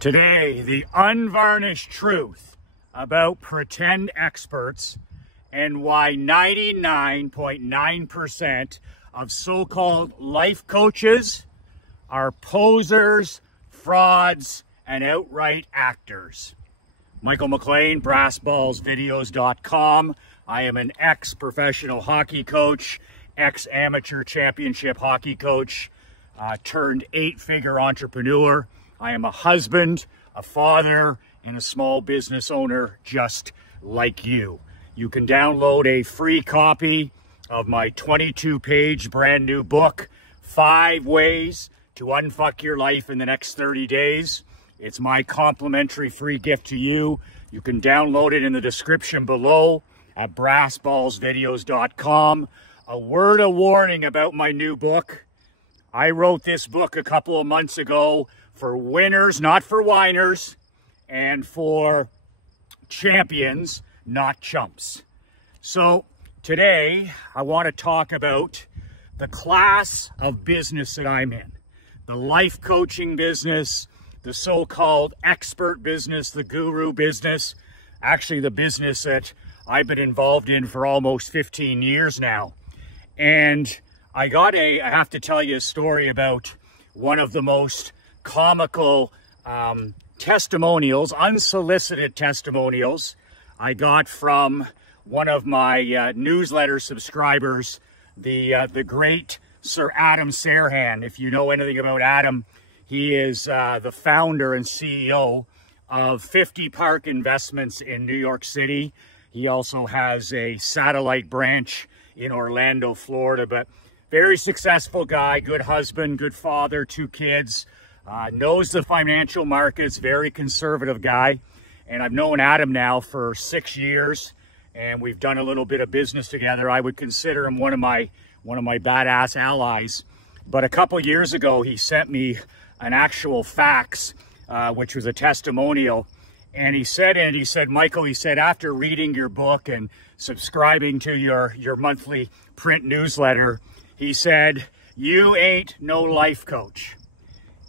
Today, the unvarnished truth about pretend experts and why 99.9% of so-called life coaches are posers, frauds, and outright actors. Michael McLean, brassballsvideos.com. I am an ex-professional hockey coach, ex-amateur championship hockey coach, turned 8-figure entrepreneur. I am a husband, a father, and a small business owner just like you. You can download a free copy of my 22-page brand new book, 5 Ways to Unfuck Your Life in the Next 30 Days. It's my complimentary free gift to you. You can download it in the description below at brassballsvideos.com. A word of warning about my new book. I wrote this book a couple of months ago for winners, not for whiners, and for champions, not chumps. So today I want to talk about the class of business that I'm in. The life coaching business, the so-called expert business, the guru business, actually the business that I've been involved in for almost 15 years now. And I have to tell you a story about one of the most comical testimonials, unsolicited testimonials I got from one of my newsletter subscribers, the great Sir Adam Serhan. If you know anything about Adam, he is the founder and CEO of 50 Park Investments in New York City. He also has a satellite branch in Orlando, Florida, but very successful guy, good husband, good father, 2 kids, knows the financial markets, very conservative guy. And I've known Adam now for 6 years, and we've done a little bit of business together. I would consider him one of my badass allies. But a couple years ago, he sent me an actual fax, which was a testimonial. And he said, Michael, he said, after reading your book and subscribing to your monthly print newsletter, he said, you ain't no life coach.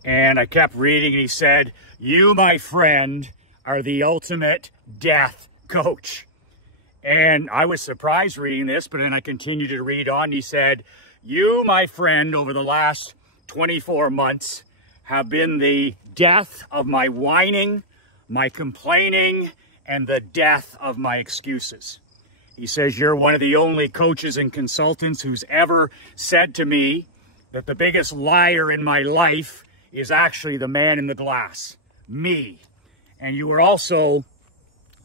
And I kept reading, and he said, you, my friend, are the ultimate death coach. And I was surprised reading this, but then I continued to read on. He said, you, my friend, over the last 24 months have been the death of my whining, my complaining, and the death of my excuses. He says, you're one of the only coaches and consultants who's ever said to me that the biggest liar in my life is actually the man in the glass, me. And you were also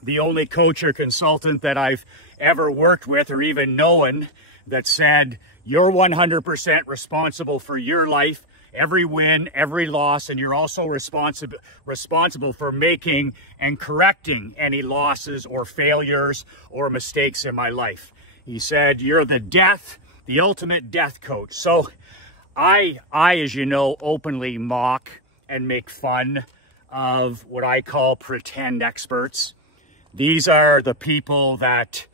the only coach or consultant that I've ever worked with or even known that said, you're 100% responsible for your life, every win, every loss, and you're also responsible for making and correcting any losses or failures or mistakes in my life. He said, you're the ultimate death coach. So I, as you know, openly mock and make fun of what I call pretend experts. These are the people that,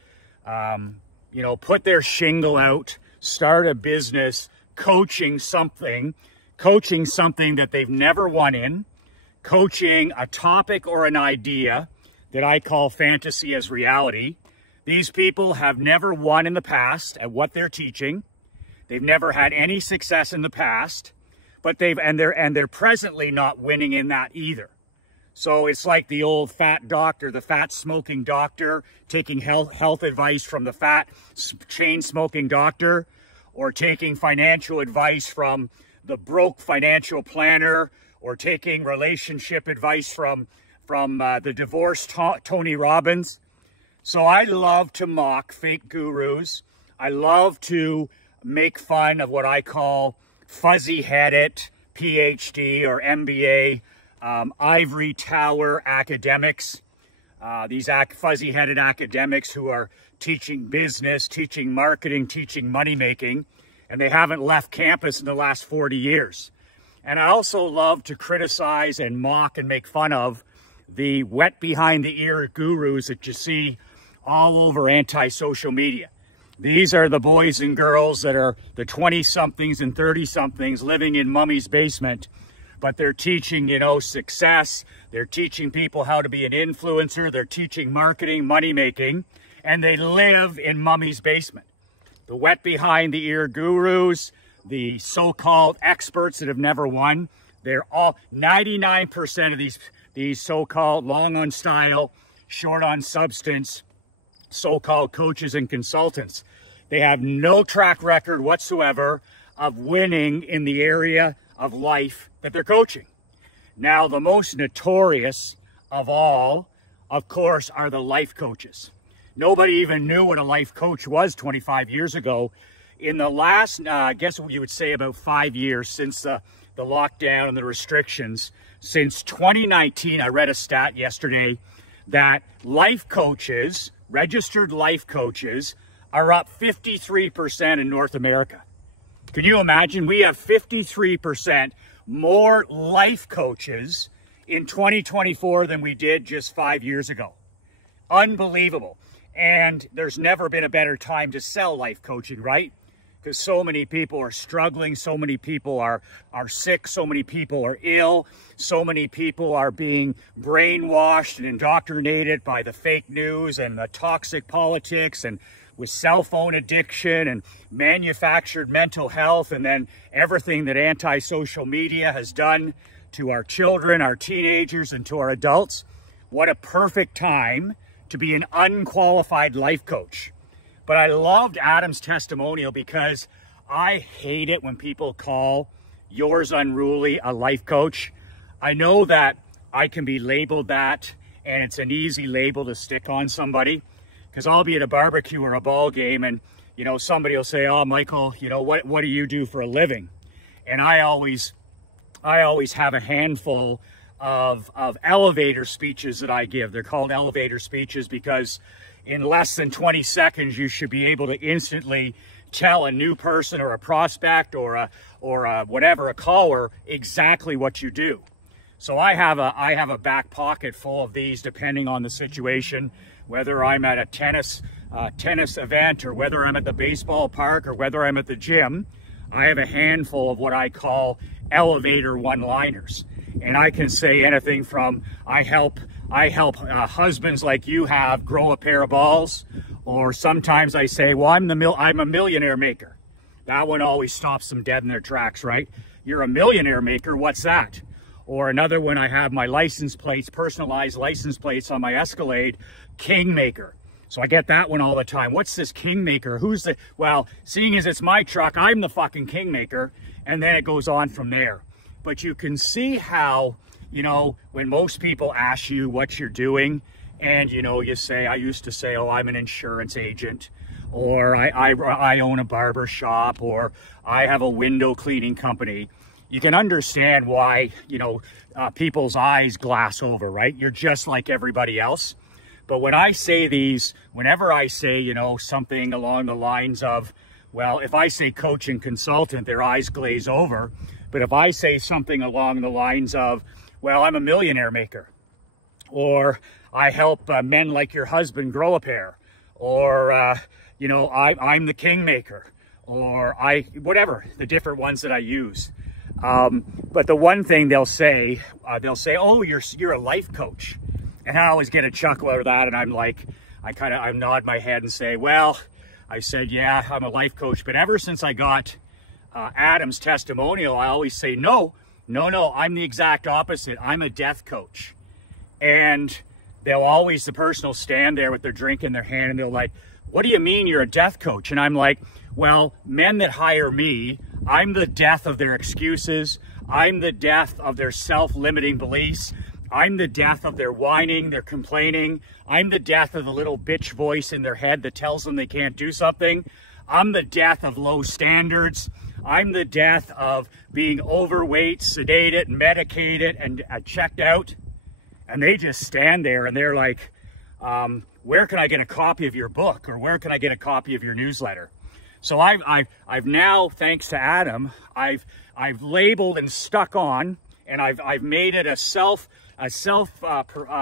put their shingle out, start a business, coaching something that they've never won in, coaching a topic or an idea that I call fantasy as reality. These people have never won in the past at what they're teaching. They've never had any success in the past, but they're presently not winning in that either. So it's like the old fat doctor, the fat smoking doctor, taking health advice from the fat chain smoking doctor, or taking financial advice from the broke financial planner, or taking relationship advice from the divorced Tony Robbins. So I love to mock fake gurus. I love to make fun of what I call fuzzy-headed PhD or MBA, ivory tower academics. These fuzzy-headed academics who are teaching business, teaching marketing, teaching money making, and they haven't left campus in the last 40 years. And I also love to criticize and mock and make fun of the wet behind the ear gurus that you see all over anti-social media. These are the boys and girls that are the 20-somethings and 30-somethings living in mummy's basement, but they're teaching, you know, success. They're teaching people how to be an influencer. They're teaching marketing, money making, and they live in mommy's basement. The wet behind the ear gurus, the so-called experts that have never won, they're all 99% of these so-called long on style, short on substance, so-called coaches and consultants. They have no track record whatsoever of winning in the area of life that they're coaching. Now, the most notorious of all, of course, are the life coaches. Nobody even knew what a life coach was 25 years ago. In the last, I guess what you would say about 5 years since the lockdown and the restrictions, since 2019, I read a stat yesterday that life coaches, registered life coaches, are up 53% in North America. Can you imagine? We have 53% more life coaches in 2024 than we did just 5 years ago. Unbelievable. And there's never been a better time to sell life coaching, right? Because so many people are struggling, so many people are sick, so many people are ill, so many people are being brainwashed and indoctrinated by the fake news and the toxic politics, and with cell phone addiction and manufactured mental health, and then everything that anti-social media has done to our children, our teenagers, and to our adults. What a perfect time to be an unqualified life coach. But I loved Adam's testimonial because I hate it when people call yours unruly a life coach. I know that I can be labeled that, and it's an easy label to stick on somebody, because I'll be at a barbecue or a ball game and, you know, somebody will say, oh, Michael, you know, what do you do for a living? And I always have a handful of elevator speeches that I give. They're called elevator speeches because in less than 20 seconds, you should be able to instantly tell a new person or a prospect or a caller exactly what you do. So I have a back pocket full of these depending on the situation, whether I'm at a tennis event or whether I'm at the baseball park or whether I'm at the gym. I have a handful of what I call elevator one-liners. And I can say anything from I help husbands like you have grow a pair of balls, or sometimes I say, well, I'm a millionaire maker. That one always stops them dead in their tracks, right? You're a millionaire maker, what's that? Or another one, I have my license plates, personalized license plates on my Escalade, Kingmaker. So I get that one all the time. What's this Kingmaker? Who's the, well, seeing as it's my truck, I'm the fucking Kingmaker, and then it goes on from there. But you can see how, you know, when most people ask you what you're doing, and, you know, you say, I used to say, oh, I'm an insurance agent, or I own a barber shop, or I have a window cleaning company. You can understand why, you know, people's eyes glass over, right? You're just like everybody else. But when I say these, whenever I say, you know, something along the lines of, well, if I say coach and consultant, their eyes glaze over. But if I say something along the lines of, well, I'm a millionaire maker, or I help men like your husband grow a pair, or, you know, I'm the Kingmaker, or whatever, the different ones that I use. But the one thing they'll say, oh, you're a life coach. And I always get a chuckle out of that. And I'm like, I nod my head and say, well, I said, yeah, I'm a life coach. But ever since I got Adam's testimonial, I always say, no, I'm the exact opposite. I'm a death coach. And the person will stand there with their drink in their hand and they're like, what do you mean you're a death coach? And I'm like, well, men that hire me, I'm the death of their excuses. I'm the death of their self-limiting beliefs. I'm the death of their whining, their complaining. I'm the death of the little bitch voice in their head that tells them they can't do something. I'm the death of low standards. I'm the death of being overweight, sedated, medicated, and checked out. And they just stand there and they're like, where can I get a copy of your book? Or where can I get a copy of your newsletter? So I've now, thanks to Adam, I've labeled and stuck on, and I've made it a self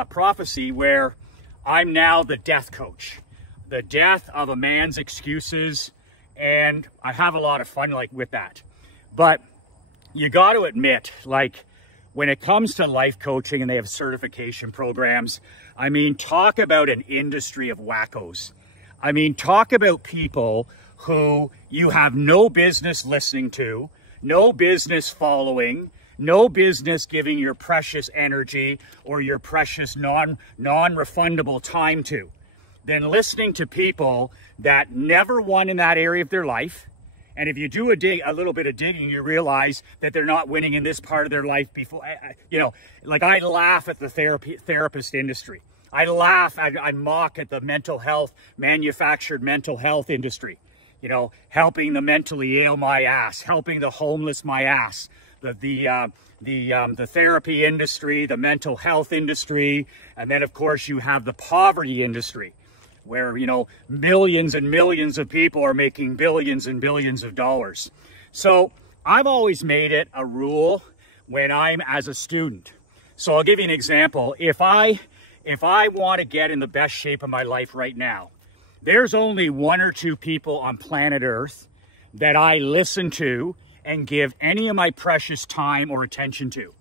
prophecy where I'm now the death coach, the death of a man's excuses. And I have a lot of fun with that. But you got to admit, like, when it comes to life coaching, and they have certification programs, I mean, talk about an industry of wackos. I mean, talk about people who you have no business listening to, no business following, no business giving your precious energy or your precious non-refundable time to. Then listening to people that never won in that area of their life. And if you do a little bit of digging, you realize that they're not winning in this part of their life before. You know, like I laugh at the therapist industry. I laugh, I mock at the mental health, manufactured mental health industry. You know, helping the mentally ill my ass, helping the homeless my ass. The therapy industry, the mental health industry, and then of course you have the poverty industry, where, you know, millions and millions of people are making billions and billions of dollars. So I've always made it a rule when I'm as a student. So I'll give you an example. If I want to get in the best shape of my life right now, there's only one or two people on planet Earth that I listen to and give any of my precious time or attention to.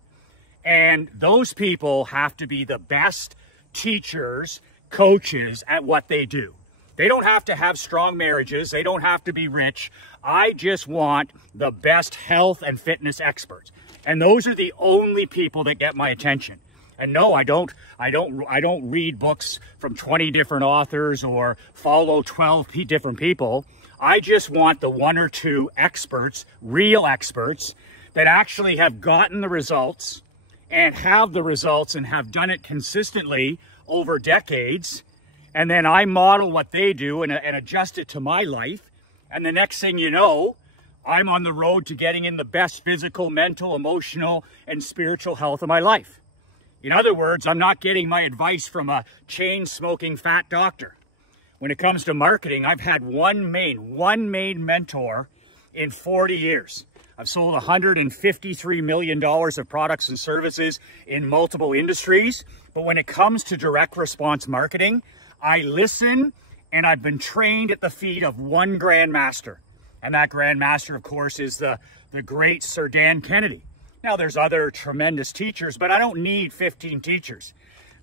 And those people have to be the best teachers, coaches at what they do. They don't have to have strong marriages. They don't have to be rich. I just want the best health and fitness experts. And those are the only people that get my attention. And no, I don't read books from 20 different authors or follow 12 different people. I just want the one or two experts, real experts, that actually have gotten the results and have the results and have done it consistently over decades. And then I model what they do and adjust it to my life. And the next thing you know, I'm on the road to getting in the best physical, mental, emotional, and spiritual health of my life. In other words, I'm not getting my advice from a chain-smoking fat doctor. When it comes to marketing, I've had one main mentor in 40 years. I've sold $153 million of products and services in multiple industries. But when it comes to direct response marketing, I listen, and I've been trained at the feet of one grandmaster. And that grandmaster, of course, is the great Sir Dan Kennedy. Now, there's other tremendous teachers, but I don't need 15 teachers.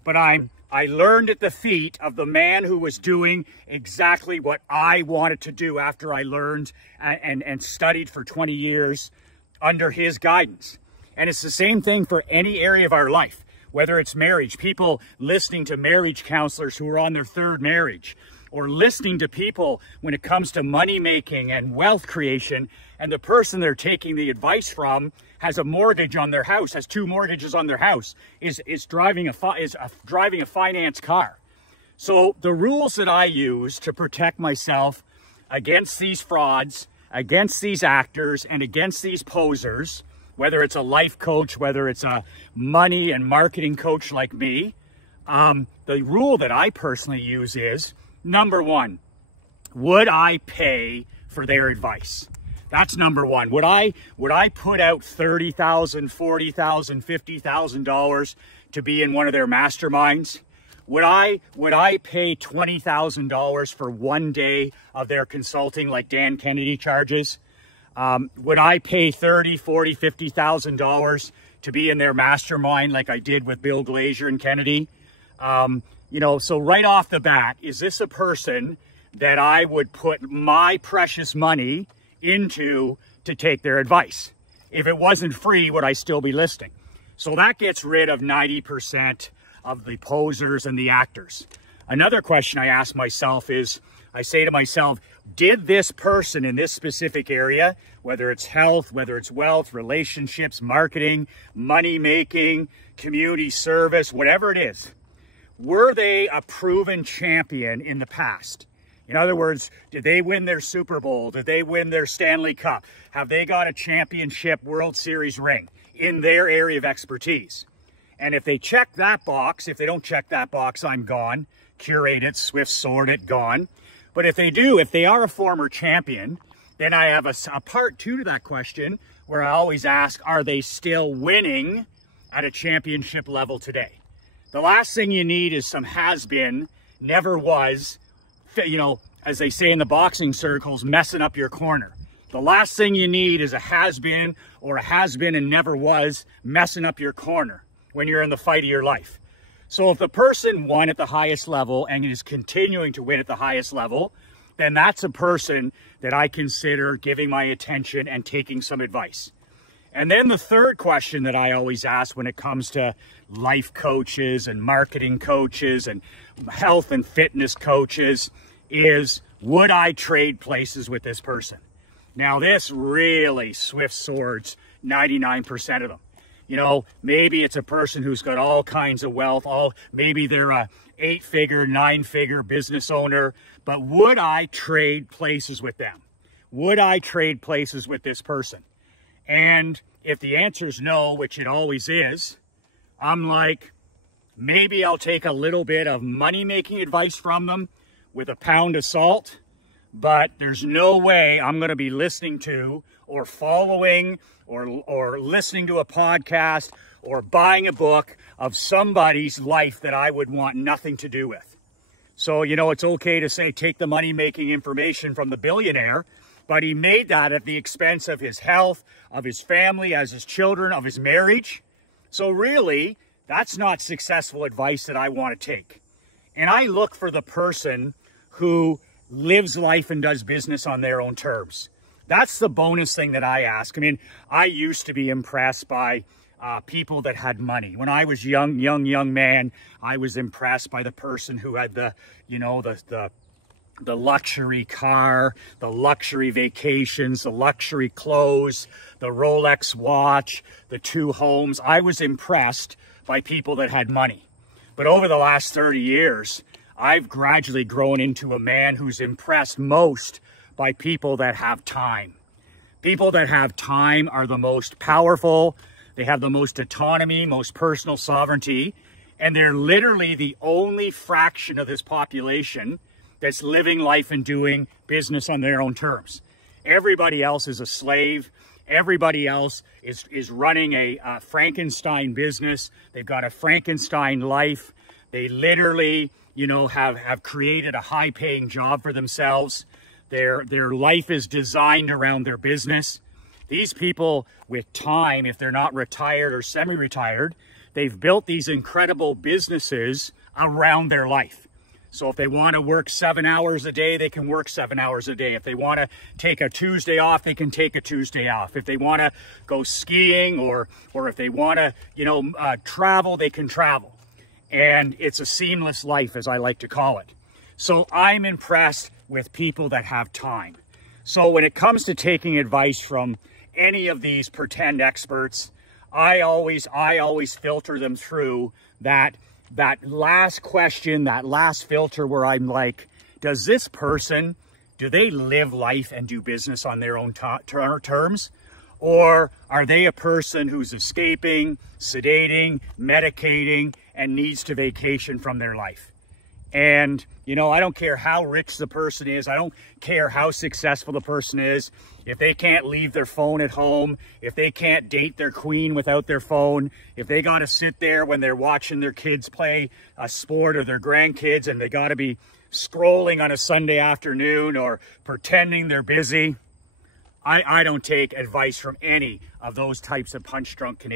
But I learned at the feet of the man who was doing exactly what I wanted to do after I learned and studied for 20 years under his guidance. And it's the same thing for any area of our life, whether it's marriage, people listening to marriage counselors who are on their third marriage, or listening to people when it comes to money making and wealth creation, and the person they're taking the advice from has a mortgage on their house, has 2 mortgages on their house, is driving a finance car. So the rules that I use to protect myself against these frauds, against these actors, and against these posers, whether it's a life coach, whether it's a money and marketing coach like me, the rule that I personally use is, number one, would I pay for their advice? That's number one. Would I put out $30,000, $40,000, $50,000 to be in one of their masterminds? Would I pay $20,000 for one day of their consulting like Dan Kennedy charges? Would I pay $30,000, $40,000, $50,000 to be in their mastermind like I did with Bill Glazier and Kennedy? You know, so right off the bat, is this a person that I would put my precious money into to take their advice? If it wasn't free, would I still be listening? So that gets rid of 90% of the posers and the actors. Another question I ask myself is, I say to myself, did this person in this specific area, whether it's health, whether it's wealth, relationships, marketing, money making, community service, whatever it is, were they a proven champion in the past? In other words, did they win their Super Bowl? Did they win their Stanley Cup? Have they got a championship World Series ring in their area of expertise? And if they check that box, if they don't check that box, I'm gone. Curate it, swift sort it, gone. But if they do, if they are a former champion, then I have a part 2 to that question where I always ask, are they still winning at a championship level today? The last thing you need is some has-been, never was, you know, as they say in the boxing circles, messing up your corner. The last thing you need is a has-been or a has-been and never was messing up your corner when you're in the fight of your life. So if the person won at the highest level and is continuing to win at the highest level, then that's a person that I consider giving my attention and taking some advice. And then the third question that I always ask when it comes to life coaches and marketing coaches and health and fitness coaches is, would I trade places with this person? Now this really swift swords 99% of them. You know, maybe it's a person who's got all kinds of wealth, maybe they're a 8-figure, 9-figure business owner, but would I trade places with them? Would I trade places with this person? And if the answer is no, which it always is, I'm like, maybe I'll take a little bit of money-making advice from them with a pound of salt, but there's no way I'm going to be listening to or following or listening to a podcast or buying a book of somebody's life that I would want nothing to do with. So, you know, it's okay to say, take the money-making information from the billionaire, but he made that at the expense of his health, of his family, as his children, of his marriage. So really, that's not successful advice that I want to take. And I look for the person who lives life and does business on their own terms. That's the bonus thing that I ask. I mean, I used to be impressed by people that had money. When I was young man, I was impressed by the person who had the luxury car, the luxury vacations, the luxury clothes, the Rolex watch, the 2 homes. I was impressed by people that had money. But over the last 30 years, I've gradually grown into a man who's impressed most by people that have time. People that have time are the most powerful. They have the most autonomy, most personal sovereignty, and they're literally the only fraction of this population that's living life and doing business on their own terms. Everybody else is a slave. Everybody else is running a Frankenstein business. They've got a Frankenstein life. They literally, you know, have created a high-paying job for themselves. Their life is designed around their business. These people with time, if they're not retired or semi-retired, they've built these incredible businesses around their life. So if they want to work 7 hours a day, they can work 7 hours a day. If they want to take a Tuesday off, they can take a Tuesday off. If they want to go skiing or if they want to, you know, travel, they can travel. And it's a seamless life, as I like to call it. So I'm impressed with people that have time. So when it comes to taking advice from any of these pretend experts, I always filter them through that last question, that last filter where I'm like, does this person, do they live life and do business on their own terms? Or are they a person who's escaping, sedating, medicating, and needs to vacation from their life? And, you know, I don't care how rich the person is. I don't care how successful the person is. If they can't leave their phone at home, if they can't date their queen without their phone, if they got to sit there when they're watching their kids play a sport or their grandkids and they got to be scrolling on a Sunday afternoon or pretending they're busy, I don't take advice from any of those types of punch-drunk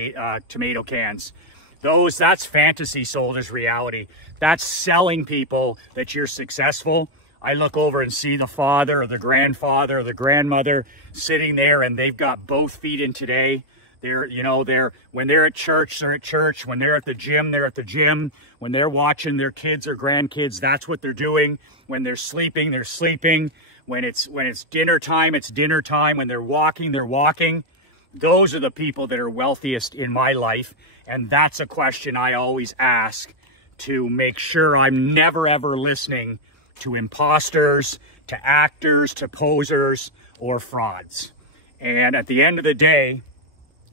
tomato cans. That's fantasy sold as reality. That's selling people that you're successful. I look over and see the father or the grandfather or the grandmother sitting there and they've got both feet in today. When they're at church, they're at church. When they're at the gym, they're at the gym. When they're watching their kids or grandkids, that's what they're doing. When they're sleeping, they're sleeping. When it's dinner time, it's dinner time. When they're walking, they're walking. Those are the people that are wealthiest in my life. And that's a question I always ask to make sure I'm never, ever listening to imposters, to actors, to posers, or frauds. And at the end of the day,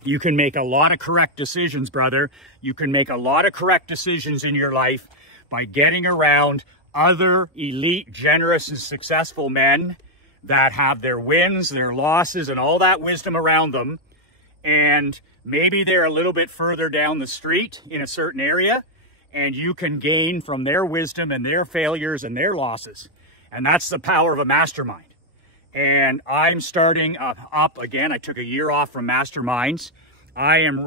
you can make a lot of correct decisions, brother. You can make a lot of correct decisions in your life by getting around other elite, generous, and successful men that have their wins, their losses, and all that wisdom around them. And maybe they're a little bit further down the street in a certain area, and you can gain from their wisdom and their failures and their losses. And that's the power of a mastermind. And I'm starting up again. I took a year off from masterminds. I am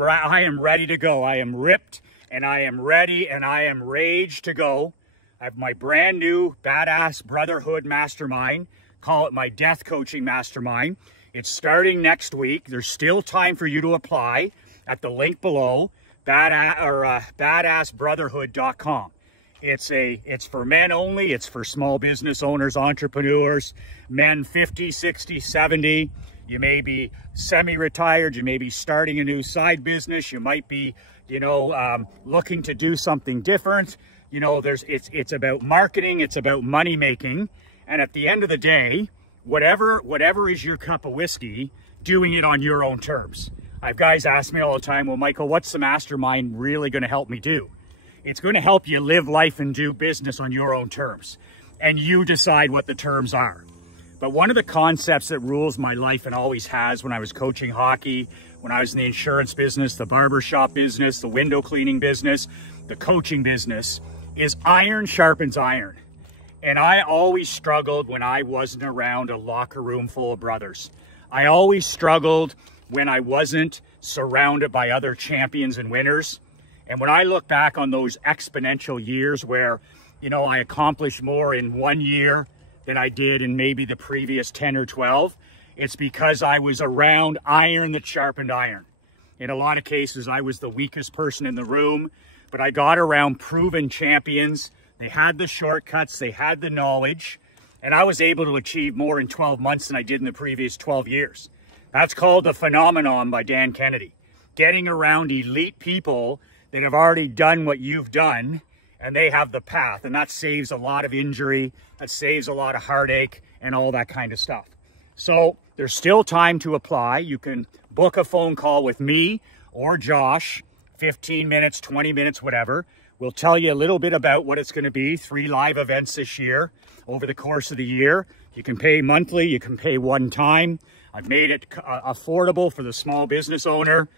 ready to go. I am ripped and I am ready and I am raged to go. I have my brand new badass Brotherhood Mastermind. Call it my death coaching mastermind. It's starting next week. There's still time for you to apply at the link below, badassbrotherhood.com. It's for men only. It's for small business owners, entrepreneurs, men 50, 60, 70. You may be semi-retired. You may be starting a new side business. You might be, looking to do something different. It's about marketing. It's about money making. And at the end of the day, whatever is your cup of whiskey, doing it on your own terms. I have guys ask me all the time, well, Michael, what's the mastermind really going to help me do? It's going to help you live life and do business on your own terms. And you decide what the terms are. But one of the concepts that rules my life and always has when I was coaching hockey, when I was in the insurance business, the barbershop business, the window cleaning business, the coaching business, is iron sharpens iron. And I always struggled when I wasn't around a locker room full of brothers. I always struggled when I wasn't surrounded by other champions and winners. And when I look back on those exponential years where, I accomplished more in 1 year than I did in maybe the previous 10 or 12, it's because I was around iron that sharpened iron. In a lot of cases, I was the weakest person in the room, but I got around proven champions. They had the shortcuts, they had the knowledge, and I was able to achieve more in 12 months than I did in the previous 12 years. That's called the phenomenon by Dan Kennedy. Getting around elite people that have already done what you've done, and they have the path, and that saves a lot of injury, that saves a lot of heartache, and all that kind of stuff. So there's still time to apply. You can book a phone call with me or Josh, 15 minutes, 20 minutes, whatever. We'll tell you a little bit about what it's going to be. 3 live events this year over the course of the year. You can pay monthly. You can pay one time. I've made it affordable for the small business owner,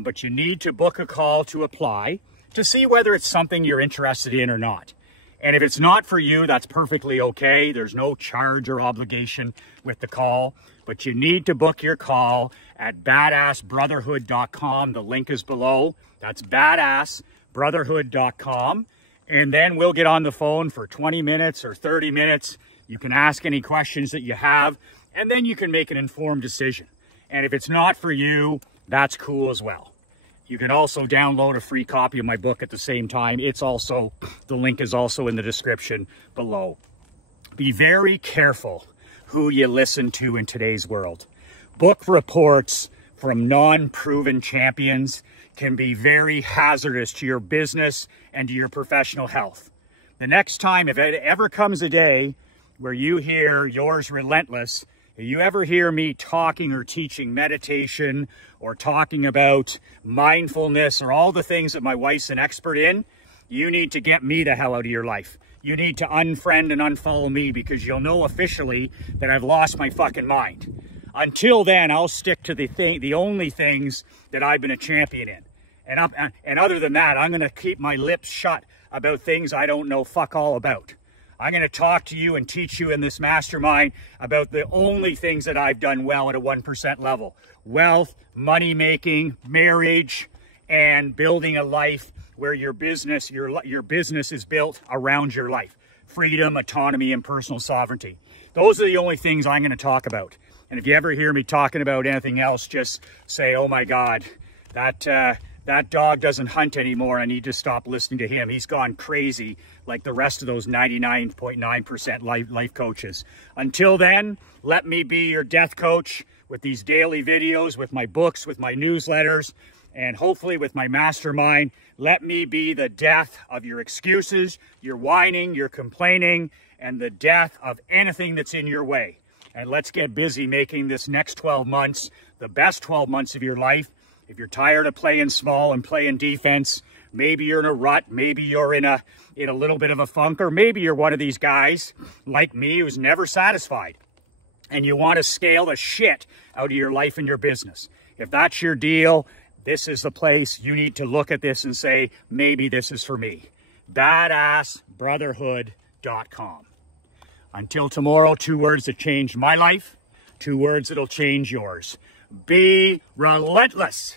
but you need to book a call to apply to see whether it's something you're interested in or not. And if it's not for you, that's perfectly okay. There's no charge or obligation with the call, but you need to book your call at badassbrotherhood.com. The link is below. That's badassbrotherhood.com. And then we'll get on the phone for 20 minutes or 30 minutes. You can ask any questions that you have, and then you can make an informed decision. And if it's not for you, that's cool as well. You can also download a free copy of my book at the same time. The link is also in the description below. Be very careful who you listen to in today's world. Book reports from non-proven champions can be very hazardous to your business and to your professional health. The next time, if it ever comes a day where you hear yours relentless, if you ever hear me talking or teaching meditation or talking about mindfulness or all the things that my wife's an expert in, you need to get me the hell out of your life. You need to unfriend and unfollow me because you'll know officially that I've lost my fucking mind. Until then, I'll stick to the only things that I've been a champion in. And other than that, I'm going to keep my lips shut about things I don't know fuck all about. I'm going to talk to you and teach you in this mastermind about the only things that I've done well at a 1% level. Wealth, money making, marriage, and building a life where your business is built around your life. Freedom, autonomy, and personal sovereignty. Those are the only things I'm going to talk about. And if you ever hear me talking about anything else, just say, oh my God, that dog doesn't hunt anymore. I need to stop listening to him. He's gone crazy like the rest of those 99.9% life coaches. Until then, let me be your death coach with these daily videos, with my books, with my newsletters, and hopefully with my mastermind. Let me be the death of your excuses, your whining, your complaining, and the death of anything that's in your way. And let's get busy making this next 12 months the best 12 months of your life. If you're tired of playing small and playing defense, maybe you're in a rut, maybe you're in a little bit of a funk, or maybe you're one of these guys like me who's never satisfied and you want to scale the shit out of your life and your business. If that's your deal, this is the place. You need to look at this and say, maybe this is for me. badassbrotherhood.com. Until tomorrow, 2 words that changed my life. 2 words that'll change yours. Be relentless.